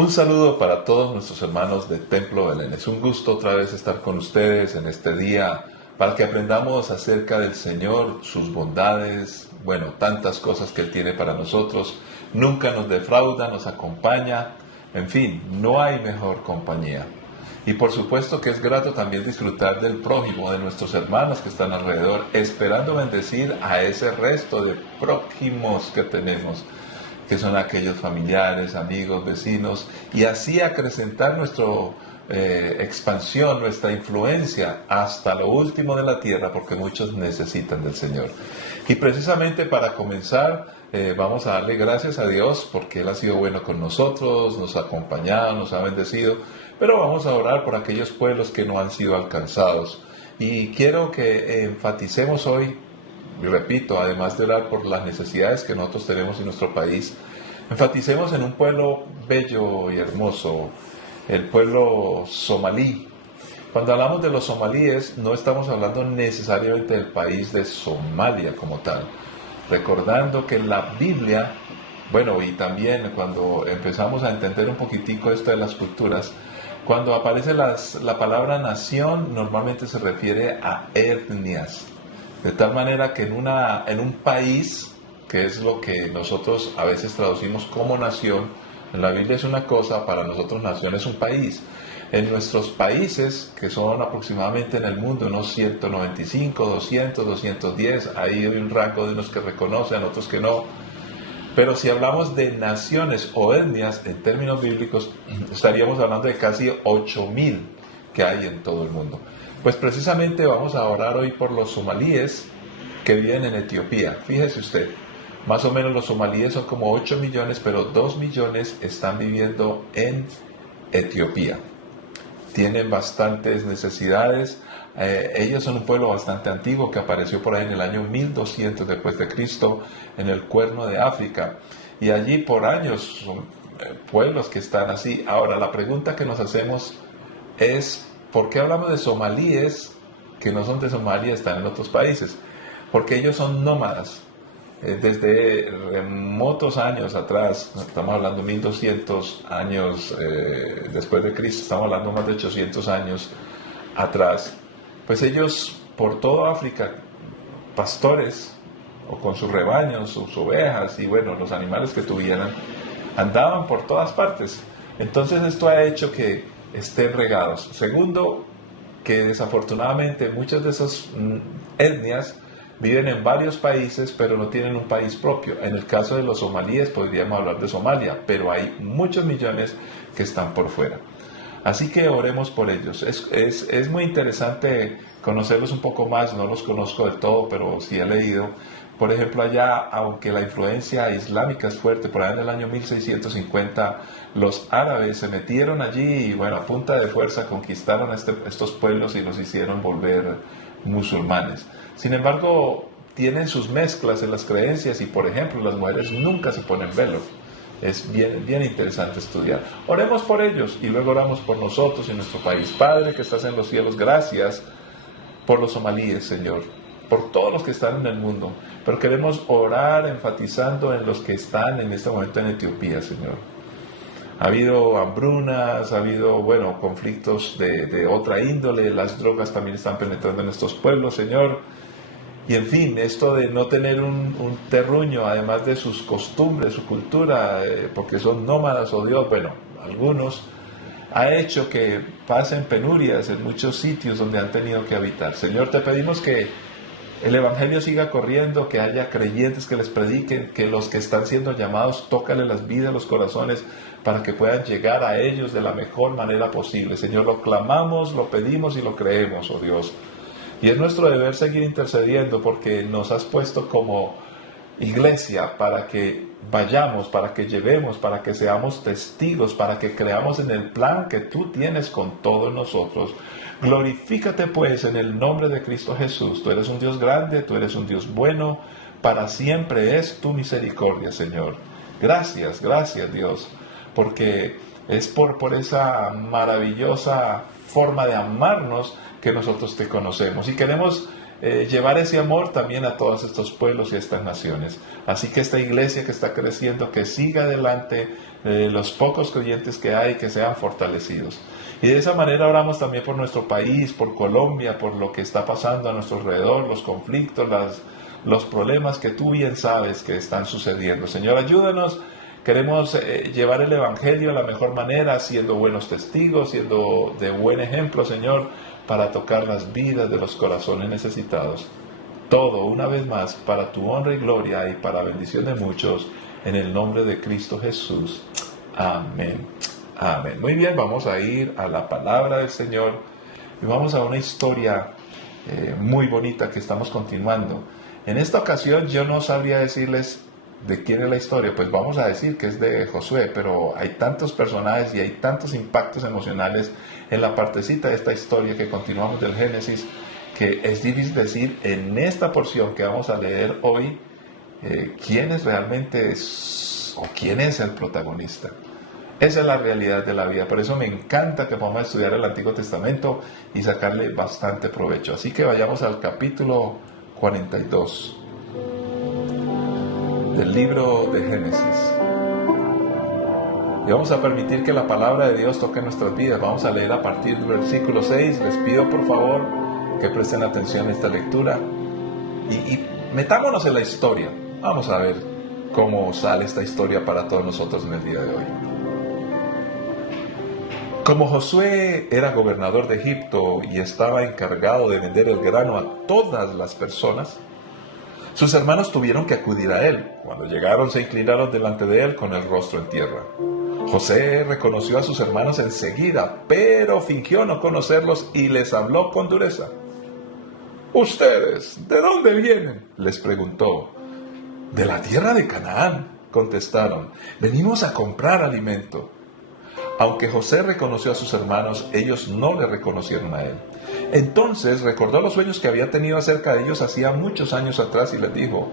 Un saludo para todos nuestros hermanos de Templo Belén. Es un gusto otra vez estar con ustedes en este día para que aprendamos acerca del Señor, sus bondades, tantas cosas que Él tiene para nosotros. Nunca nos defrauda, nos acompaña. En fin, no hay mejor compañía. Y por supuesto que es grato también disfrutar del prójimo, de nuestros hermanos que están alrededor, esperando bendecir a ese resto de prójimos que tenemos, que son aquellos familiares, amigos, vecinos, y así acrecentar nuestra expansión, nuestra influencia hasta lo último de la tierra, porque muchos necesitan del Señor. Y precisamente para comenzar, vamos a darle gracias a Dios, porque Él ha sido bueno con nosotros, nos ha acompañado, nos ha bendecido, pero vamos a orar por aquellos pueblos que no han sido alcanzados. Y quiero que enfaticemos hoy, y repito, además de orar por las necesidades que nosotros tenemos en nuestro país, enfaticemos en un pueblo bello y hermoso, el pueblo somalí. Cuando hablamos de los somalíes, no estamos hablando necesariamente del país de Somalia como tal, recordando que en la Biblia, y también cuando empezamos a entender un poquitico esto de las culturas, cuando aparece la palabra nación, normalmente se refiere a etnias. De tal manera que en un país, que es lo que nosotros a veces traducimos como nación, en la Biblia es una cosa, para nosotros nación es un país. En nuestros países, que son aproximadamente en el mundo unos 195, 200, 210, ahí hay un rango de unos que reconocen, otros que no. Pero si hablamos de naciones o etnias, en términos bíblicos, estaríamos hablando de casi 8,000 que hay en todo el mundo. Pues precisamente vamos a orar hoy por los somalíes que viven en Etiopía. Fíjese usted, más o menos los somalíes son como 8 millones, pero 2 millones están viviendo en Etiopía. Tienen bastantes necesidades. Ellos son un pueblo bastante antiguo que apareció por ahí en el año 1200 después de Cristo en el Cuerno de África. Y allí por años son pueblos que están así. Ahora, la pregunta que nos hacemos es, ¿por qué hablamos de somalíes que no son de Somalia, están en otros países? Porque ellos son nómadas. Desde remotos años atrás, estamos hablando 1200 años después de Cristo, estamos hablando más de 800 años atrás, pues ellos por toda África, pastores, o con sus rebaños, sus ovejas y los animales que tuvieran, andaban por todas partes. Entonces esto ha hecho que estén regados. Segundo, que desafortunadamente muchas de esas etnias viven en varios países, pero no tienen un país propio. En el caso de los somalíes podríamos hablar de Somalia, pero hay muchos millones que están por fuera. Así que oremos por ellos. Es muy interesante conocerlos un poco más, no los conozco del todo, pero sí he leído. Por ejemplo, allá, aunque la influencia islámica es fuerte, por allá en el año 1650, los árabes se metieron allí y, a punta de fuerza conquistaron estos pueblos y los hicieron volver musulmanes. Sin embargo, tienen sus mezclas en las creencias y, por ejemplo, las mujeres nunca se ponen velo. Es bien interesante estudiar. Oremos por ellos y luego oramos por nosotros y nuestro país. Padre que estás en los cielos, gracias por los somalíes, Señor, por todos los que están en el mundo. Pero queremos orar enfatizando en los que están en este momento en Etiopía, Señor. Ha habido hambrunas, ha habido, conflictos de otra índole, las drogas también están penetrando en estos pueblos, Señor. Y en fin, esto de no tener un terruño, además de sus costumbres, su cultura, porque son nómadas o Dios, algunos, ha hecho que pasen penurias en muchos sitios donde han tenido que habitar. Señor, te pedimos que el Evangelio siga corriendo, que haya creyentes que les prediquen, que los que están siendo llamados, tócale las vidas, los corazones, para que puedan llegar a ellos de la mejor manera posible. Señor, lo clamamos, lo pedimos y lo creemos, oh Dios. Y es nuestro deber seguir intercediendo porque nos has puesto como iglesia para que vayamos, para que llevemos, para que seamos testigos, para que creamos en el plan que tú tienes con todos nosotros. Glorifícate pues en el nombre de Cristo Jesús. Tú eres un Dios grande, tú eres un Dios bueno, para siempre es tu misericordia, Señor. Gracias Dios, porque es por esa maravillosa forma de amarnos que nosotros te conocemos y queremos llevar ese amor también a todos estos pueblos y a estas naciones. Así que esta iglesia que está creciendo, que siga adelante, los pocos creyentes que hay, que sean fortalecidos. Y de esa manera oramos también por nuestro país, por Colombia, por lo que está pasando a nuestro alrededor, los conflictos, los problemas que tú bien sabes que están sucediendo. Señor, ayúdanos. Queremos llevar el Evangelio de la mejor manera, siendo buenos testigos, siendo de buen ejemplo, Señor, para tocar las vidas de los corazones necesitados. Todo, una vez más, para tu honra y gloria y para bendición de muchos, en el nombre de Cristo Jesús. Amén. Amén. Muy bien, vamos a ir a la palabra del Señor y vamos a una historia muy bonita que estamos continuando. En esta ocasión yo no sabría decirles de quién es la historia, pues vamos a decir que es de Josué, pero hay tantos personajes y hay tantos impactos emocionales en la partecita de esta historia que continuamos del Génesis, que es difícil decir en esta porción que vamos a leer hoy quién es realmente o quién es el protagonista. Esa es la realidad de la vida. Por eso me encanta que podamos estudiar el Antiguo Testamento y sacarle bastante provecho. Así que vayamos al capítulo 42 del libro de Génesis. Y vamos a permitir que la palabra de Dios toque nuestras vidas. Vamos a leer a partir del versículo 6. Les pido por favor que presten atención a esta lectura y metámonos en la historia. Vamos a ver cómo sale esta historia para todos nosotros en el día de hoy. Como Josué era gobernador de Egipto y estaba encargado de vender el grano a todas las personas, sus hermanos tuvieron que acudir a él. Cuando llegaron se inclinaron delante de él con el rostro en tierra. José reconoció a sus hermanos enseguida, pero fingió no conocerlos y les habló con dureza. «¿Ustedes de dónde vienen?», les preguntó. «De la tierra de Canaán», contestaron. «Venimos a comprar alimento». Aunque José reconoció a sus hermanos, ellos no le reconocieron a él. Entonces recordó los sueños que había tenido acerca de ellos hacía muchos años atrás y les dijo: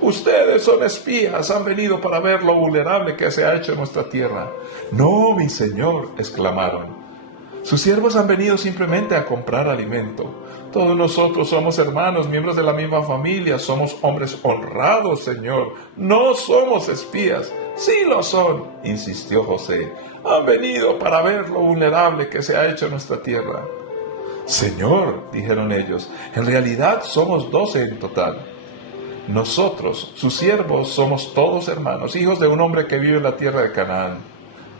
«Ustedes son espías, han venido para ver lo vulnerable que se ha hecho en nuestra tierra». «No, mi señor», exclamaron. «Sus siervos han venido simplemente a comprar alimento. Todos nosotros somos hermanos, miembros de la misma familia, somos hombres honrados, señor. No somos espías». «Sí lo son», insistió José. «Han venido para ver lo vulnerable que se ha hecho en nuestra tierra». «Señor», dijeron ellos, «en realidad somos 12 en total. Nosotros, sus siervos, somos todos hermanos, hijos de un hombre que vive en la tierra de Canaán.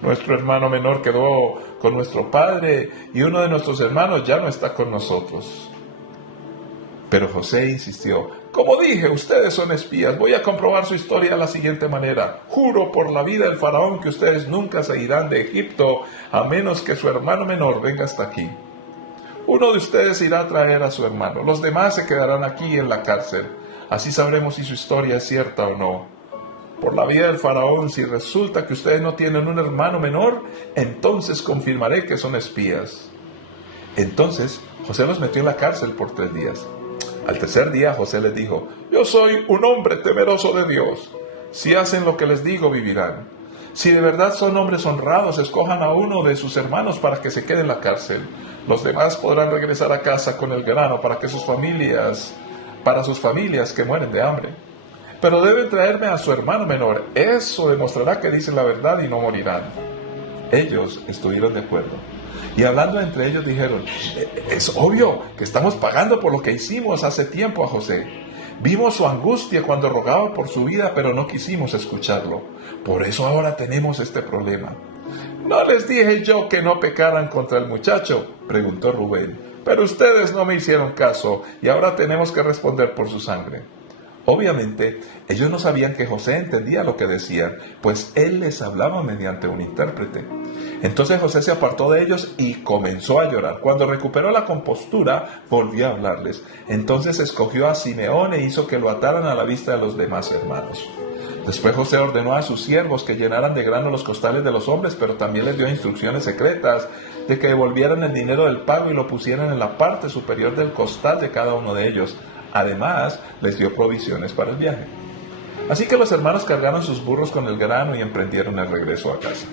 Nuestro hermano menor quedó con nuestro padre y uno de nuestros hermanos ya no está con nosotros». Pero José insistió: «Como dije, ustedes son espías. Voy a comprobar su historia de la siguiente manera. Juro por la vida del faraón que ustedes nunca se irán de Egipto a menos que su hermano menor venga hasta aquí. Uno de ustedes irá a traer a su hermano. Los demás se quedarán aquí en la cárcel. Así sabremos si su historia es cierta o no. Por la vida del faraón, si resulta que ustedes no tienen un hermano menor, entonces confirmaré que son espías». Entonces José los metió en la cárcel por 3 días. Al tercer día José les dijo: «Yo soy un hombre temeroso de Dios. Si hacen lo que les digo, vivirán. Si de verdad son hombres honrados, escojan a uno de sus hermanos para que se quede en la cárcel. Los demás podrán regresar a casa con el grano para sus familias que mueren de hambre. Pero deben traerme a su hermano menor. Eso demostrará que dicen la verdad y no morirán». Ellos estuvieron de acuerdo. Y hablando entre ellos dijeron: «Es obvio que estamos pagando por lo que hicimos hace tiempo a José. Vimos su angustia cuando rogaba por su vida, pero no quisimos escucharlo. Por eso ahora tenemos este problema». «¿No les dije yo que no pecaran contra el muchacho?», preguntó Rubén. «Pero ustedes no me hicieron caso y ahora tenemos que responder por su sangre». Obviamente, ellos no sabían que José entendía lo que decían, pues él les hablaba mediante un intérprete. Entonces José se apartó de ellos y comenzó a llorar. Cuando recuperó la compostura, volvió a hablarles. Entonces escogió a Simeón e hizo que lo ataran a la vista de los demás hermanos. Después José ordenó a sus siervos que llenaran de grano los costales de los hombres, pero también les dio instrucciones secretas de que devolvieran el dinero del pago y lo pusieran en la parte superior del costal de cada uno de ellos. Además, les dio provisiones para el viaje. Así que los hermanos cargaron sus burros con el grano y emprendieron el regreso a casa.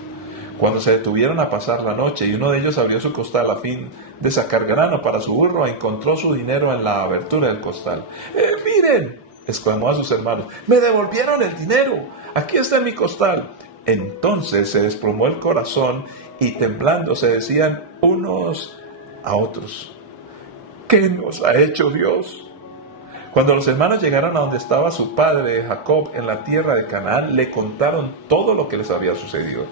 Cuando se detuvieron a pasar la noche y uno de ellos abrió su costal a fin de sacar grano para su burro, encontró su dinero en la abertura del costal. ¡Miren!, exclamó a sus hermanos, ¡me devolvieron el dinero! ¡Aquí está en mi costal! Entonces se desplomó el corazón y temblando se decían unos a otros, ¿qué nos ha hecho Dios? Cuando los hermanos llegaron a donde estaba su padre Jacob en la tierra de Canaán, le contaron todo lo que les había sucedido.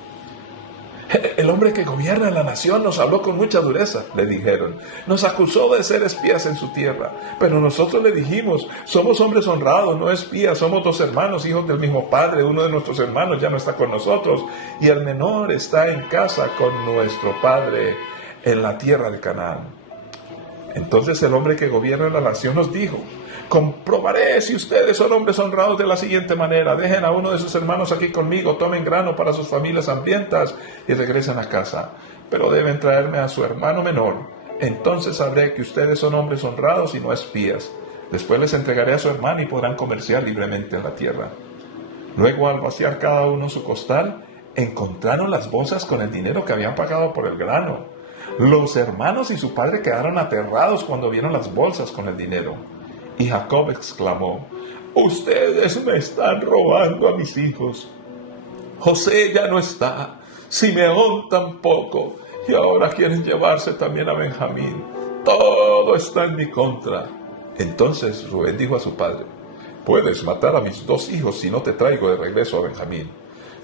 El hombre que gobierna la nación nos habló con mucha dureza, le dijeron. Nos acusó de ser espías en su tierra. Pero nosotros le dijimos, somos hombres honrados, no espías, somos 2 hermanos, hijos del mismo padre. Uno de nuestros hermanos ya no está con nosotros y el menor está en casa con nuestro padre en la tierra de Canaán. Entonces el hombre que gobierna la nación nos dijo, comprobaré si ustedes son hombres honrados de la siguiente manera. Dejen a uno de sus hermanos aquí conmigo, tomen grano para sus familias hambrientas y regresen a casa. Pero deben traerme a su hermano menor. Entonces sabré que ustedes son hombres honrados y no espías. Después les entregaré a su hermano y podrán comerciar libremente en la tierra. Luego, al vaciar cada uno su costal, encontraron las bolsas con el dinero que habían pagado por el grano. Los hermanos y su padre quedaron aterrados cuando vieron las bolsas con el dinero. Y Jacob exclamó, ustedes me están robando a mis hijos. José ya no está, Simeón tampoco, y ahora quieren llevarse también a Benjamín. Todo está en mi contra. Entonces Rubén dijo a su padre, puedes matar a mis 2 hijos si no te traigo de regreso a Benjamín.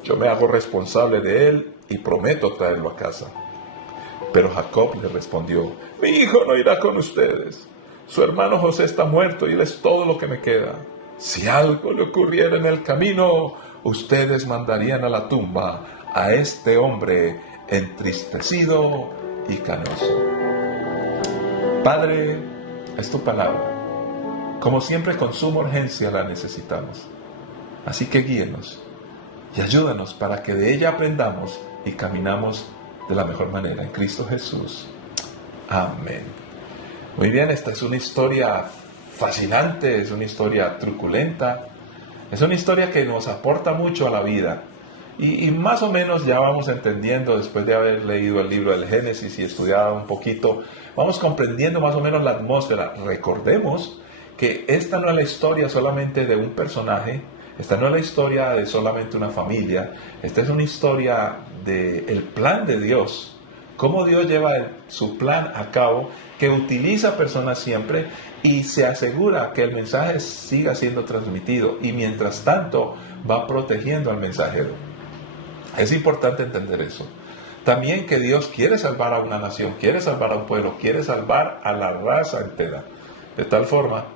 Yo me hago responsable de él y prometo traerlo a casa. Pero Jacob le respondió, mi hijo no irá con ustedes. Su hermano José está muerto y él es todo lo que me queda. Si algo le ocurriera en el camino, ustedes mandarían a la tumba a este hombre entristecido y canoso. Padre, es tu palabra. Como siempre, con suma urgencia la necesitamos. Así que guíenos y ayúdanos para que de ella aprendamos y caminamos de la mejor manera. En Cristo Jesús. Amén. Muy bien, esta es una historia fascinante, es una historia truculenta, es una historia que nos aporta mucho a la vida. Y más o menos ya vamos entendiendo, después de haber leído el libro del Génesis y estudiado un poquito, vamos comprendiendo más o menos la atmósfera. Recordemos que esta no es la historia solamente de un personaje, esta no es la historia de solamente una familia, esta es una historia del plan de Dios, cómo Dios lleva su plan a cabo, que utiliza personas siempre y se asegura que el mensaje siga siendo transmitido y mientras tanto va protegiendo al mensajero. Es importante entender eso. También que Dios quiere salvar a una nación, quiere salvar a un pueblo, quiere salvar a la raza entera. De tal forma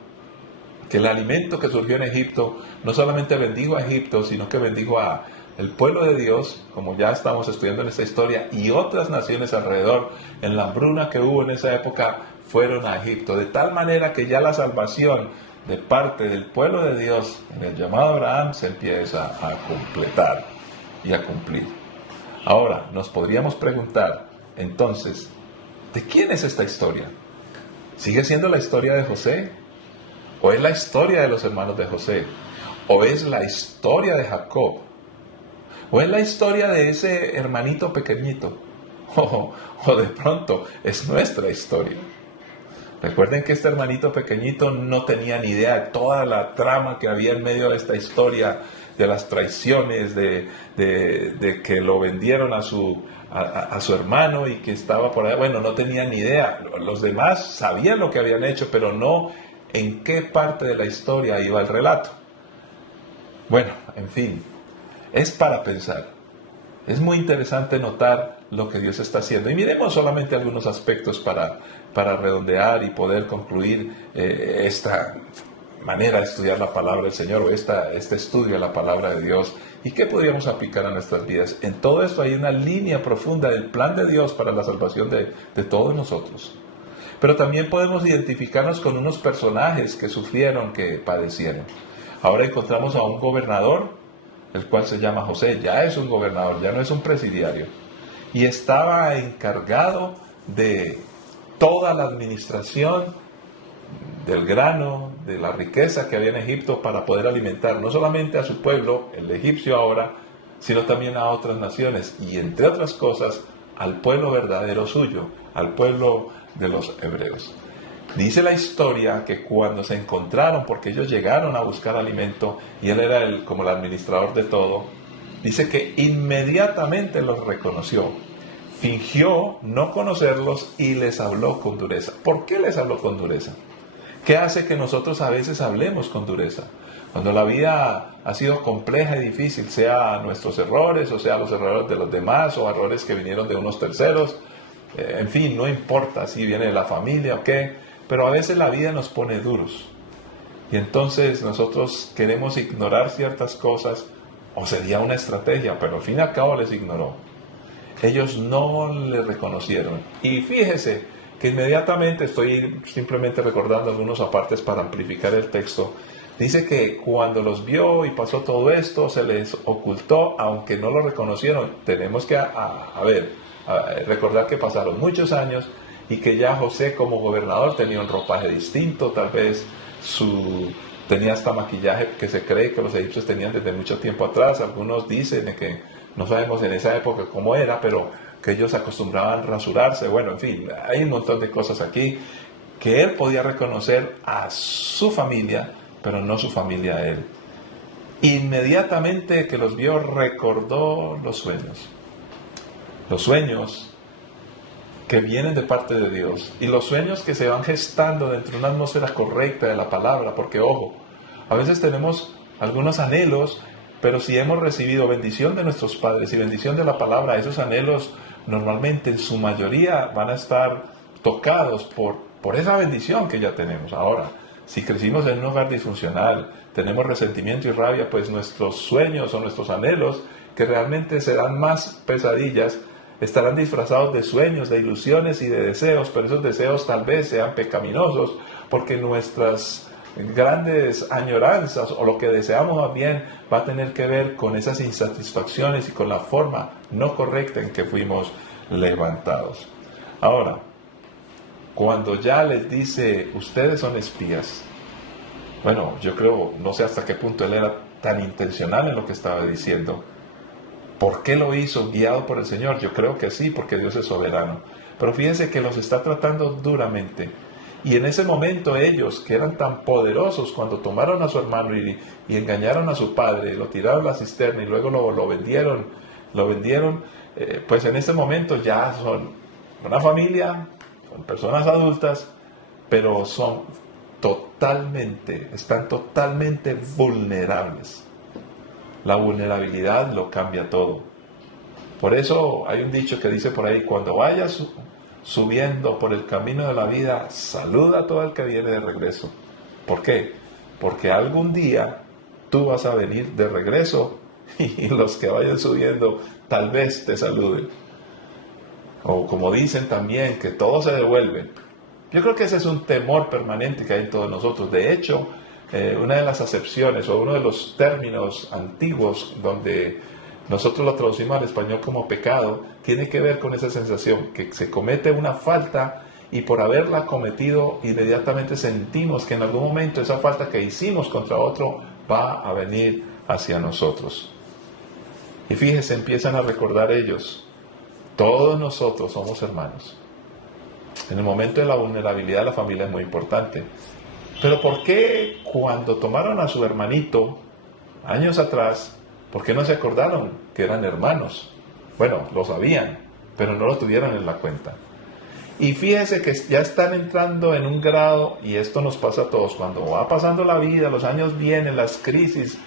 que el alimento que surgió en Egipto no solamente bendijo a Egipto, sino que bendijo a el pueblo de Dios, como ya estamos estudiando en esta historia, y otras naciones alrededor, en la hambruna que hubo en esa época, fueron a Egipto. De tal manera que ya la salvación de parte del pueblo de Dios, en el llamado Abraham, se empieza a completar y a cumplir. Ahora, nos podríamos preguntar, entonces, ¿de quién es esta historia? ¿Sigue siendo la historia de José? ¿O es la historia de los hermanos de José? ¿O es la historia de Jacob? ¿O es la historia de ese hermanito pequeñito? ¿O de pronto es nuestra historia? Recuerden que este hermanito pequeñito no tenía ni idea de toda la trama que había en medio de esta historia, de las traiciones, de que lo vendieron a su hermano y que estaba por ahí. Bueno, no tenía ni idea. Los demás sabían lo que habían hecho, pero no en qué parte de la historia iba el relato. Bueno, en fin, es para pensar. Es muy interesante notar lo que Dios está haciendo. Y miremos solamente algunos aspectos para redondear y poder concluir esta manera de estudiar la palabra del Señor o este estudio de la palabra de Dios. ¿Y qué podríamos aplicar a nuestras vidas? En todo esto hay una línea profunda del plan de Dios para la salvación de todos nosotros. Pero también podemos identificarnos con unos personajes que sufrieron, que padecieron. Ahora encontramos a un gobernador, el cual se llama José. Ya es un gobernador, ya no es un presidiario. Y estaba encargado de toda la administración del grano, de la riqueza que había en Egipto para poder alimentar no solamente a su pueblo, el egipcio ahora, sino también a otras naciones y, entre otras cosas, al pueblo verdadero suyo, al pueblo de los hebreos. Dice la historia que cuando se encontraron, porque ellos llegaron a buscar alimento y él era como el administrador de todo, dice que inmediatamente los reconoció, fingió no conocerlos y les habló con dureza. ¿Por qué les habló con dureza? ¿Qué hace que nosotros a veces hablemos con dureza? Cuando la vida ha sido compleja y difícil, sea nuestros errores, o sea los errores de los demás, o errores que vinieron de unos terceros, en fin, no importa si viene de la familia o qué, pero a veces la vida nos pone duros. Y entonces nosotros queremos ignorar ciertas cosas, o sería una estrategia, pero al fin y al cabo les ignoró. Ellos no le reconocieron. Y fíjese que inmediatamente, estoy simplemente recordando algunos apartes para amplificar el texto, dice que cuando los vio y pasó todo esto, se les ocultó, aunque no lo reconocieron. Tenemos que recordar que pasaron muchos años y que ya José como gobernador tenía un ropaje distinto, tal vez tenía hasta maquillaje que se cree que los egipcios tenían desde mucho tiempo atrás. Algunos dicen que no sabemos en esa época cómo era, pero que ellos acostumbraban a rasurarse. Bueno, en fin, hay un montón de cosas aquí que él podía reconocer a su familia, pero no su familia a él. Inmediatamente que los vio, recordó los sueños. Los sueños que vienen de parte de Dios y los sueños que se van gestando dentro de una atmósfera correcta de la palabra, porque ojo, a veces tenemos algunos anhelos, pero si hemos recibido bendición de nuestros padres y bendición de la palabra, esos anhelos normalmente en su mayoría van a estar tocados por esa bendición que ya tenemos. Ahora, si crecimos en un hogar disfuncional, tenemos resentimiento y rabia, pues nuestros sueños o nuestros anhelos, que realmente serán más pesadillas, estarán disfrazados de sueños, de ilusiones y de deseos, pero esos deseos tal vez sean pecaminosos, porque nuestras grandes añoranzas o lo que deseamos más bien va a tener que ver con esas insatisfacciones y con la forma no correcta en que fuimos levantados. Ahora, cuando ya les dice, ustedes son espías, bueno, yo creo, no sé hasta qué punto él era tan intencional en lo que estaba diciendo. ¿Por qué lo hizo? ¿Guiado por el Señor? Yo creo que sí, porque Dios es soberano. Pero fíjense que los está tratando duramente. Y en ese momento ellos, que eran tan poderosos, cuando tomaron a su hermano y engañaron a su padre, lo tiraron a la cisterna y luego lo vendieron, pues en ese momento ya son una familia, son personas adultas, pero están totalmente vulnerables. La vulnerabilidad lo cambia todo. Por eso hay un dicho que dice por ahí, cuando vayas subiendo por el camino de la vida, saluda a todo el que viene de regreso. ¿Por qué? Porque algún día tú vas a venir de regreso y los que vayan subiendo tal vez te saluden. O como dicen también, que todo se devuelve. Yo creo que ese es un temor permanente que hay en todos nosotros. De hecho, una de las acepciones o uno de los términos antiguos donde nosotros lo traducimos al español como pecado, tiene que ver con esa sensación que se comete una falta y por haberla cometido inmediatamente sentimos que en algún momento esa falta que hicimos contra otro va a venir hacia nosotros. Y fíjense, empiezan a recordar ellos, todos nosotros somos hermanos. En el momento de la vulnerabilidad la familia es muy importante. Pero ¿por qué cuando tomaron a su hermanito años atrás, por qué no se acordaron que eran hermanos? Bueno, lo sabían, pero no lo tuvieron en la cuenta. Y fíjense que ya están entrando en un grado, y esto nos pasa a todos, cuando va pasando la vida, los años vienen, las crisis,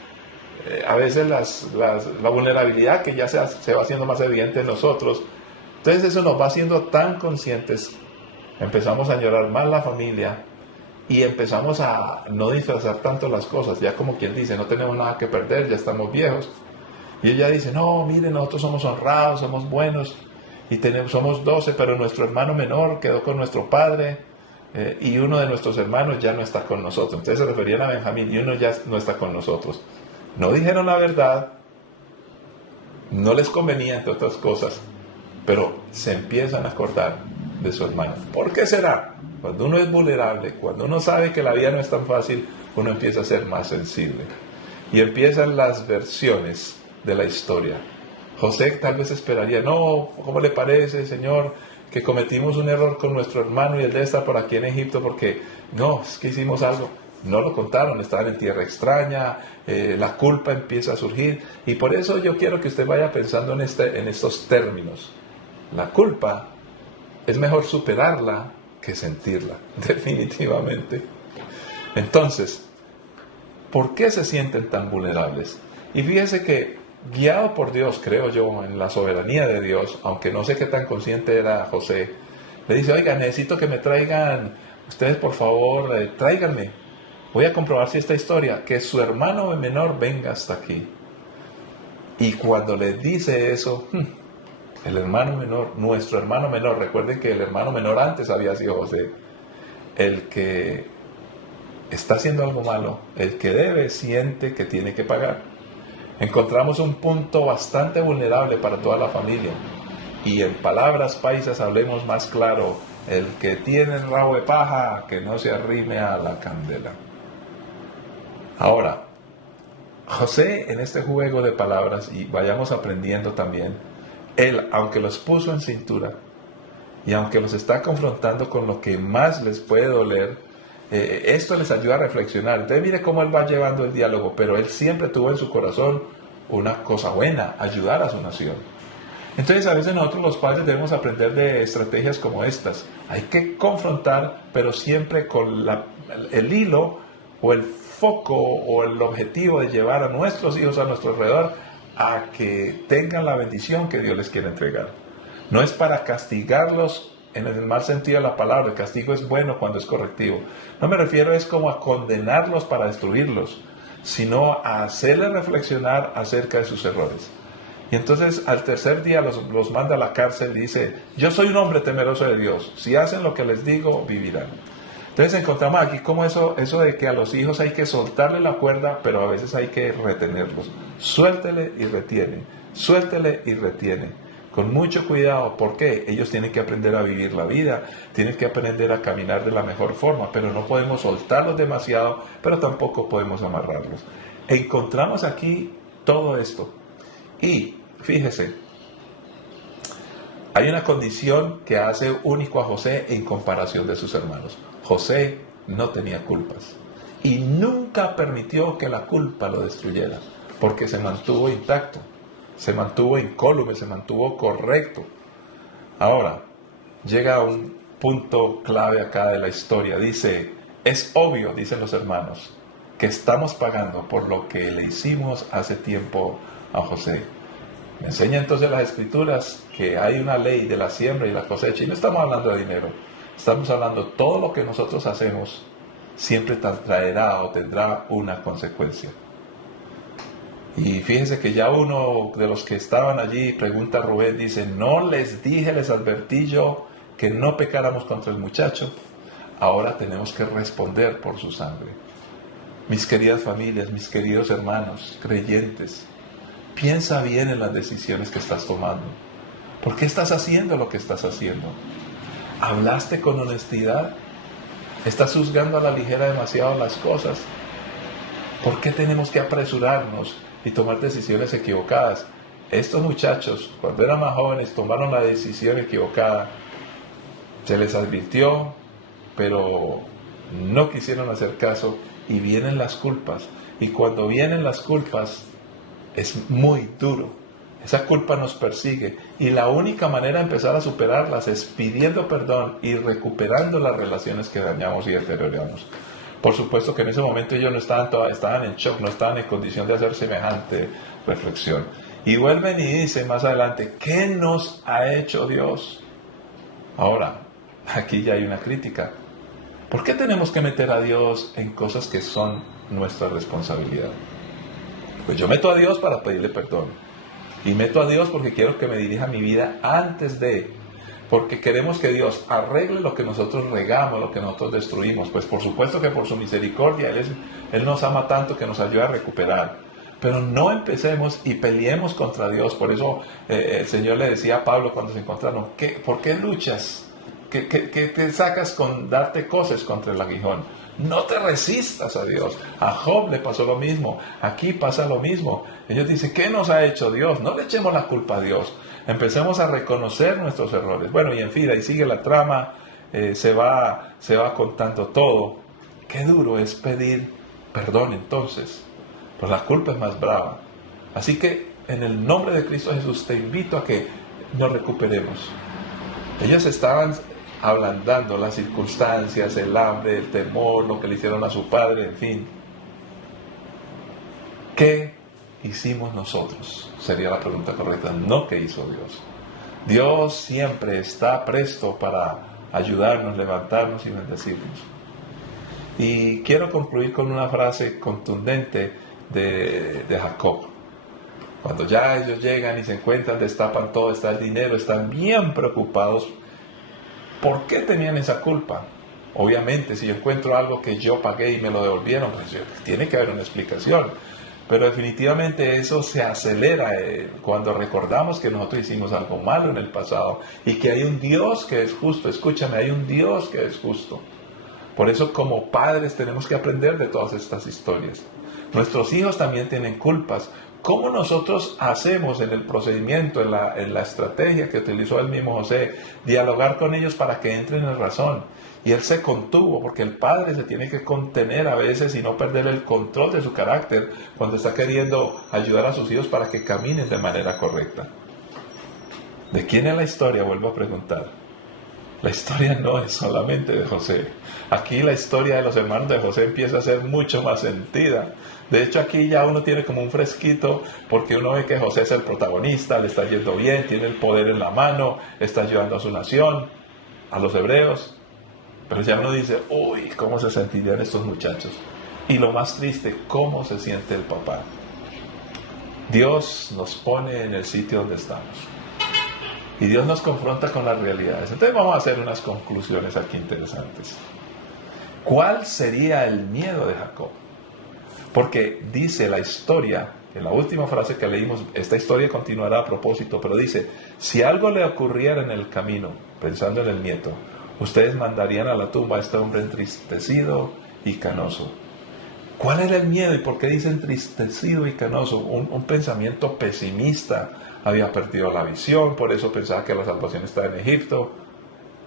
a veces la vulnerabilidad que ya se va haciendo más evidente en nosotros. Entonces eso nos va haciendo tan conscientes, empezamos a añorar más la familia, y empezamos a no disfrazar tanto las cosas, ya como quien dice, no tenemos nada que perder, ya estamos viejos. Y ella dice, no, miren, nosotros somos honrados, somos buenos, y somos 12, pero nuestro hermano menor quedó con nuestro padre, y uno de nuestros hermanos ya no está con nosotros. Entonces se referían a Benjamín, y uno ya no está con nosotros. No dijeron la verdad, no les convenía, entre otras cosas, pero se empiezan a acordar de su hermano. ¿Por qué será? Cuando uno es vulnerable, cuando uno sabe que la vida no es tan fácil, uno empieza a ser más sensible. Y empiezan las versiones de la historia. José tal vez esperaría, no, ¿cómo le parece, Señor, que cometimos un error con nuestro hermano y él debe estar por aquí en Egipto porque, no, es que hicimos algo? No lo contaron, estaban en tierra extraña, la culpa empieza a surgir. Y por eso yo quiero que usted vaya pensando en estos términos. La culpa es mejor superarla que sentirla, definitivamente. Entonces, ¿por qué se sienten tan vulnerables? Y fíjese que, guiado por Dios, creo yo, en la soberanía de Dios, aunque no sé qué tan consciente era José, le dice, oiga, necesito que me traigan, ustedes por favor, tráiganme, voy a comprobar si esta historia, que su hermano menor venga hasta aquí. Y cuando le dice eso, el hermano menor, nuestro hermano menor, recuerden que el hermano menor antes había sido José, el que está haciendo algo malo, el que debe siente que tiene que pagar. Encontramos un punto bastante vulnerable para toda la familia. Y en palabras paisas hablemos más claro, el que tiene el rabo de paja, que no se arrime a la candela. Ahora, José en este juego de palabras, y vayamos aprendiendo también, él, aunque los puso en cintura, y aunque los está confrontando con lo que más les puede doler, esto les ayuda a reflexionar. Entonces mire cómo él va llevando el diálogo, pero él siempre tuvo en su corazón una cosa buena, ayudar a su nación. Entonces a veces nosotros los padres debemos aprender de estrategias como estas. Hay que confrontar, pero siempre con el hilo o el foco o el objetivo de llevar a nuestros hijos a nuestro alrededor a que tengan la bendición que Dios les quiere entregar. No es para castigarlos en el mal sentido de la palabra. El castigo es bueno cuando es correctivo. No me refiero es como a condenarlos para destruirlos, sino a hacerles reflexionar acerca de sus errores. Y entonces al tercer día los manda a la cárcel y dice, yo soy un hombre temeroso de Dios, si hacen lo que les digo, vivirán. Entonces encontramos aquí como eso de que a los hijos hay que soltarle la cuerda, pero a veces hay que retenerlos. Suéltele y retiene, suéltele y retiene. Con mucho cuidado, porque ellos tienen que aprender a vivir la vida, tienen que aprender a caminar de la mejor forma, pero no podemos soltarlos demasiado, pero tampoco podemos amarrarlos. Encontramos aquí todo esto. Y fíjese, hay una condición que hace único a José en comparación de sus hermanos. José no tenía culpas y nunca permitió que la culpa lo destruyera, porque se mantuvo intacto, se mantuvo incólume, se mantuvo correcto. Ahora, llega un punto clave acá de la historia. Dice, es obvio, dicen los hermanos, que estamos pagando por lo que le hicimos hace tiempo a José. Me enseña entonces las escrituras que hay una ley de la siembra y la cosecha, y no estamos hablando de dinero, estamos hablando de todo lo que nosotros hacemos siempre traerá o tendrá una consecuencia. Y fíjense que ya uno de los que estaban allí, pregunta a Rubén, dice, no les dije, les advertí yo que no pecáramos contra el muchacho, ahora tenemos que responder por su sangre. Mis queridas familias, mis queridos hermanos, creyentes, piensa bien en las decisiones que estás tomando. ¿Por qué estás haciendo lo que estás haciendo? ¿Hablaste con honestidad? ¿Estás juzgando a la ligera demasiado las cosas? ¿Por qué tenemos que apresurarnos y tomar decisiones equivocadas? Estos muchachos, cuando eran más jóvenes, tomaron la decisión equivocada. Se les advirtió, pero no quisieron hacer caso y vienen las culpas. Y cuando vienen las culpas, es muy duro. Esa culpa nos persigue y la única manera de empezar a superarlas es pidiendo perdón y recuperando las relaciones que dañamos y deterioramos. Por supuesto que en ese momento ellos no estaban en shock, no estaban en condición de hacer semejante reflexión. Y vuelven y dicen más adelante, ¿qué nos ha hecho Dios? Ahora, aquí ya hay una crítica. ¿Por qué tenemos que meter a Dios en cosas que son nuestra responsabilidad? Pues yo meto a Dios para pedirle perdón. Y meto a Dios porque quiero que me dirija mi vida antes de... Porque queremos que Dios arregle lo que nosotros regamos, lo que nosotros destruimos. Pues por supuesto que por su misericordia Él nos ama tanto que nos ayuda a recuperar. Pero no empecemos y peleemos contra Dios. Por eso el Señor le decía a Pablo cuando se encontraron, ¿por qué luchas? ¿Qué te sacas con darte cosas contra el aguijón? No te resistas a Dios. A Job le pasó lo mismo. Aquí pasa lo mismo. Ellos dicen, ¿qué nos ha hecho Dios? No le echemos la culpa a Dios. Empecemos a reconocer nuestros errores. Bueno, y en fin, ahí sigue la trama. Se va contando todo. Qué duro es pedir perdón entonces. Pues la culpa es más brava. Así que en el nombre de Cristo Jesús te invito a que nos recuperemos. Ellos estaban ablandando las circunstancias, el hambre, el temor, lo que le hicieron a su padre, en fin. ¿Qué hicimos nosotros? Sería la pregunta correcta, no qué hizo Dios. Dios siempre está presto para ayudarnos, levantarnos y bendecirnos. Y quiero concluir con una frase contundente de Jacob. Cuando ya ellos llegan y se encuentran, destapan todo, está el dinero, están bien preocupados. ¿Por qué tenían esa culpa? Obviamente, si yo encuentro algo que yo pagué y me lo devolvieron, pues tiene que haber una explicación. Pero definitivamente eso se acelera cuando recordamos que nosotros hicimos algo malo en el pasado y que hay un Dios que es justo. Escúchame, hay un Dios que es justo. Por eso como padres tenemos que aprender de todas estas historias. Nuestros hijos también tienen culpas. ¿Cómo nosotros hacemos en el procedimiento, en la estrategia que utilizó el mismo José, dialogar con ellos para que entren en razón? Y él se contuvo, porque el padre se tiene que contener a veces y no perder el control de su carácter cuando está queriendo ayudar a sus hijos para que caminen de manera correcta. ¿De quién es la historia? Vuelvo a preguntar. La historia no es solamente de José. Aquí la historia de los hermanos de José empieza a ser mucho más sentida. De hecho, aquí ya uno tiene como un fresquito porque uno ve que José es el protagonista, le está yendo bien, tiene el poder en la mano, está ayudando a su nación, a los hebreos. Pero ya uno dice, uy, ¿cómo se sentirían estos muchachos? Y lo más triste, ¿cómo se siente el papá? Dios nos pone en el sitio donde estamos. Y Dios nos confronta con las realidades. Entonces vamos a hacer unas conclusiones aquí interesantes. ¿Cuál sería el miedo de Jacob? Porque dice la historia, en la última frase que leímos, esta historia continuará a propósito, pero dice, si algo le ocurriera en el camino, pensando en el nieto, ustedes mandarían a la tumba a este hombre entristecido y canoso. ¿Cuál era el miedo y por qué dice entristecido y canoso? Un pensamiento pesimista. Había perdido la visión, por eso pensaba que la salvación estaba en Egipto.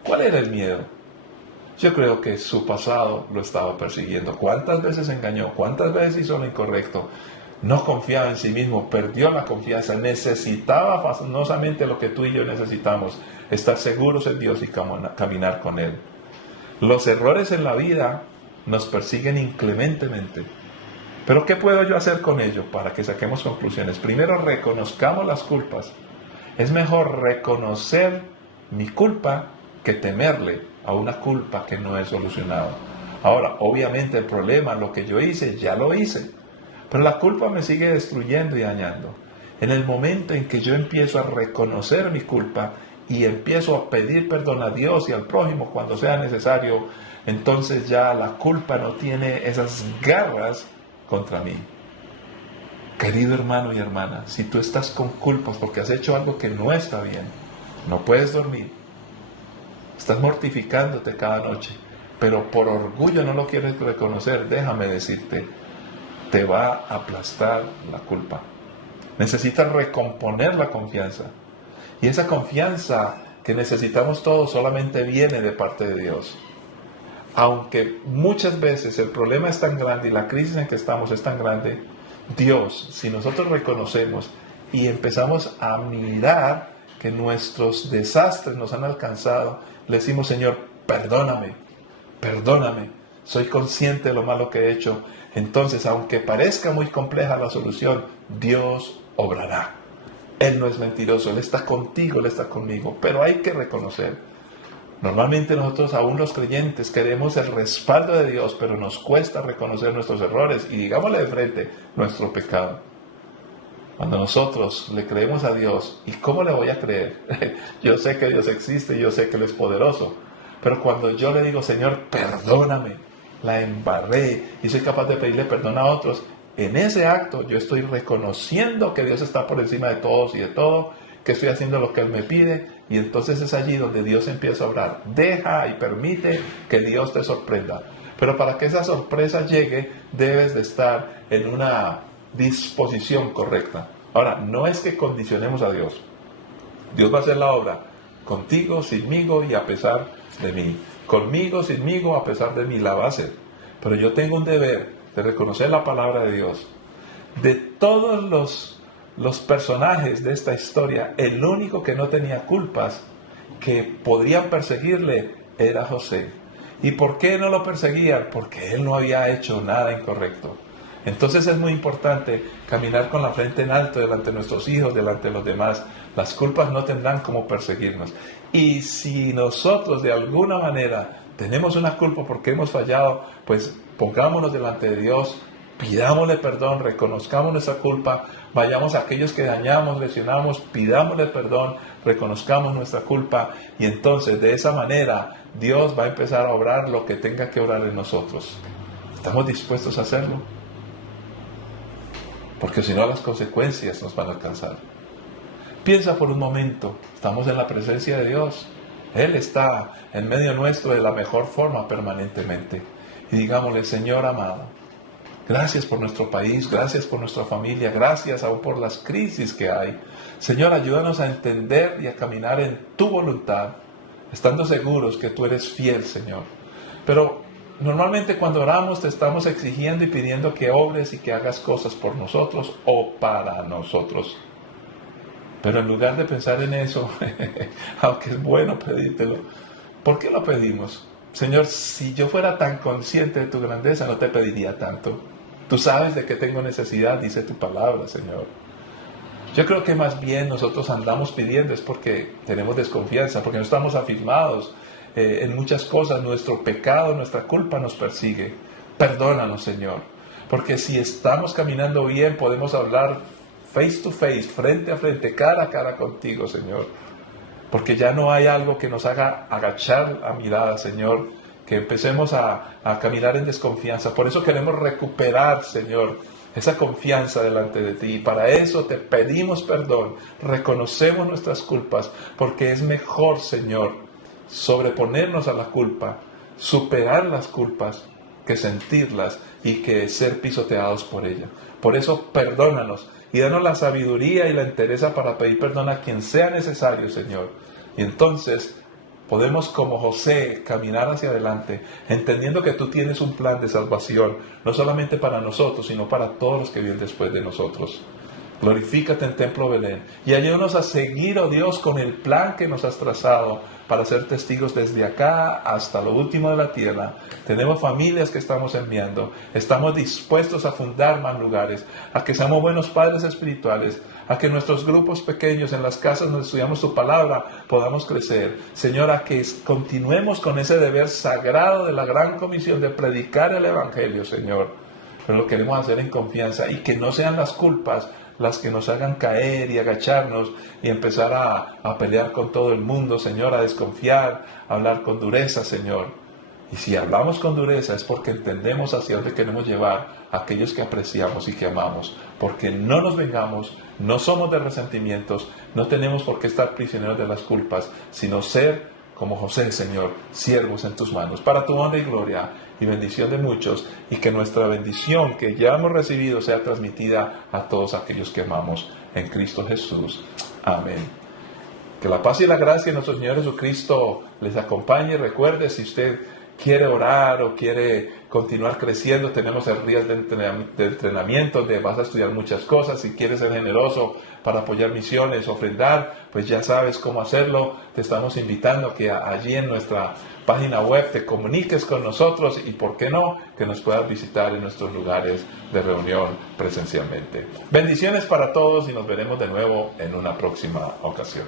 ¿Cuál era el miedo? Yo creo que su pasado lo estaba persiguiendo. ¿Cuántas veces engañó? ¿Cuántas veces hizo lo incorrecto? No confiaba en sí mismo, perdió la confianza, necesitaba fanosamente lo que tú y yo necesitamos, estar seguros en Dios y caminar con Él. Los errores en la vida nos persiguen inclementemente. Pero ¿qué puedo yo hacer con ello para que saquemos conclusiones? Primero, reconozcamos las culpas. Es mejor reconocer mi culpa que temerle a una culpa que no he solucionado. Ahora, obviamente el problema, lo que yo hice, ya lo hice. Pero la culpa me sigue destruyendo y dañando. En el momento en que yo empiezo a reconocer mi culpa y empiezo a pedir perdón a Dios y al prójimo cuando sea necesario, entonces ya la culpa no tiene esas garras contra mí. Querido hermano y hermana, si tú estás con culpas porque has hecho algo que no está bien, no puedes dormir, estás mortificándote cada noche, pero por orgullo no lo quieres reconocer, déjame decirte, te va a aplastar la culpa. Necesitas recomponer la confianza. Y esa confianza que necesitamos todos solamente viene de parte de Dios. Aunque muchas veces el problema es tan grande y la crisis en que estamos es tan grande, Dios, si nosotros reconocemos y empezamos a mirar que nuestros desastres nos han alcanzado, le decimos, Señor, perdóname, soy consciente de lo malo que he hecho. Entonces, aunque parezca muy compleja la solución, Dios obrará. Él no es mentiroso, Él está contigo, Él está conmigo, pero hay que reconocer. Normalmente nosotros, aún los creyentes, queremos el respaldo de Dios, pero nos cuesta reconocer nuestros errores y digámosle de frente nuestro pecado. Cuando nosotros le creemos a Dios, ¿y cómo le voy a creer? Yo sé que Dios existe, yo sé que Él es poderoso, pero cuando yo le digo, Señor, perdóname, la embarré y soy capaz de pedirle perdón a otros, en ese acto yo estoy reconociendo que Dios está por encima de todos y de todo que estoy haciendo lo que Él me pide, y entonces es allí donde Dios empieza a obrar. Deja y permite que Dios te sorprenda. Pero para que esa sorpresa llegue, debes de estar en una disposición correcta. Ahora, no es que condicionemos a Dios. Dios va a hacer la obra contigo, sinmigo y a pesar de mí. Conmigo, sinmigo, a pesar de mí la va a hacer. Pero yo tengo un deber de reconocer la palabra de Dios. De todos los personajes de esta historia, el único que no tenía culpas que podrían perseguirle era José. ¿Y por qué no lo perseguían? Porque él no había hecho nada incorrecto. Entonces es muy importante caminar con la frente en alto delante de nuestros hijos, delante de los demás. Las culpas no tendrán cómo perseguirnos. Y si nosotros de alguna manera tenemos una culpa porque hemos fallado, pues pongámonos delante de Dios, pidámosle perdón, reconozcamos nuestra culpa, vayamos a aquellos que dañamos, lesionamos, pidámosle perdón, reconozcamos nuestra culpa, y entonces de esa manera Dios va a empezar a obrar lo que tenga que obrar en nosotros. ¿Estamos dispuestos a hacerlo? Porque si no, las consecuencias nos van a alcanzar. Piensa por un momento, estamos en la presencia de Dios. Él está en medio nuestro de la mejor forma permanentemente. Y digámosle: Señor amado, gracias por nuestro país, gracias por nuestra familia, gracias aún por las crisis que hay. Señor, ayúdanos a entender y a caminar en tu voluntad, estando seguros que tú eres fiel, Señor. Pero normalmente cuando oramos te estamos exigiendo y pidiendo que obres y que hagas cosas por nosotros o para nosotros. Pero en lugar de pensar en eso, aunque es bueno pedírtelo, ¿por qué lo pedimos? Señor, si yo fuera tan consciente de tu grandeza, no te pediría tanto. Tú sabes de qué tengo necesidad, dice tu palabra, Señor. Yo creo que más bien nosotros andamos pidiendo es porque tenemos desconfianza, porque no estamos afirmados en muchas cosas. Nuestro pecado, nuestra culpa nos persigue. Perdónanos, Señor. Porque si estamos caminando bien, podemos hablar face to face, frente a frente, cara a cara contigo, Señor. Porque ya no hay algo que nos haga agachar la mirada, Señor, que empecemos a caminar en desconfianza. Por eso queremos recuperar, Señor, esa confianza delante de ti. Y para eso te pedimos perdón, reconocemos nuestras culpas, porque es mejor, Señor, sobreponernos a la culpa, superar las culpas, que sentirlas y que ser pisoteados por ella. Por eso perdónanos y danos la sabiduría y la entereza para pedir perdón a quien sea necesario, Señor. Y entonces podemos, como José, caminar hacia adelante, entendiendo que tú tienes un plan de salvación, no solamente para nosotros, sino para todos los que vienen después de nosotros. Glorifícate en Templo Belén y ayúdanos a seguir, oh Dios, con el plan que nos has trazado para ser testigos desde acá hasta lo último de la tierra. Tenemos familias que estamos enviando, estamos dispuestos a fundar más lugares, a que seamos buenos padres espirituales, a que nuestros grupos pequeños en las casas donde estudiamos tu palabra podamos crecer. Señor, a que continuemos con ese deber sagrado de la gran comisión de predicar el Evangelio, Señor. Pero lo queremos hacer en confianza y que no sean las culpas las que nos hagan caer y agacharnos y empezar a pelear con todo el mundo, Señor, a desconfiar, a hablar con dureza, Señor. Y si hablamos con dureza es porque entendemos hacia dónde queremos llevar a aquellos que apreciamos y que amamos, porque no nos vengamos, no somos de resentimientos, no tenemos por qué estar prisioneros de las culpas, sino ser como José, Señor, siervos en tus manos, para tu honra y gloria y bendición de muchos, y que nuestra bendición que ya hemos recibido sea transmitida a todos aquellos que amamos en Cristo Jesús. Amén. Que la paz y la gracia de nuestro Señor Jesucristo les acompañe. Recuerde, si usted quiere orar o quiere continuar creciendo, tenemos el día de entrenamiento donde vas a estudiar muchas cosas. Si quieres ser generoso para apoyar misiones, ofrendar, pues ya sabes cómo hacerlo. Te estamos invitando a que allí en nuestra página web te comuniques con nosotros y, ¿por qué no?, que nos puedas visitar en nuestros lugares de reunión presencialmente. Bendiciones para todos y nos veremos de nuevo en una próxima ocasión.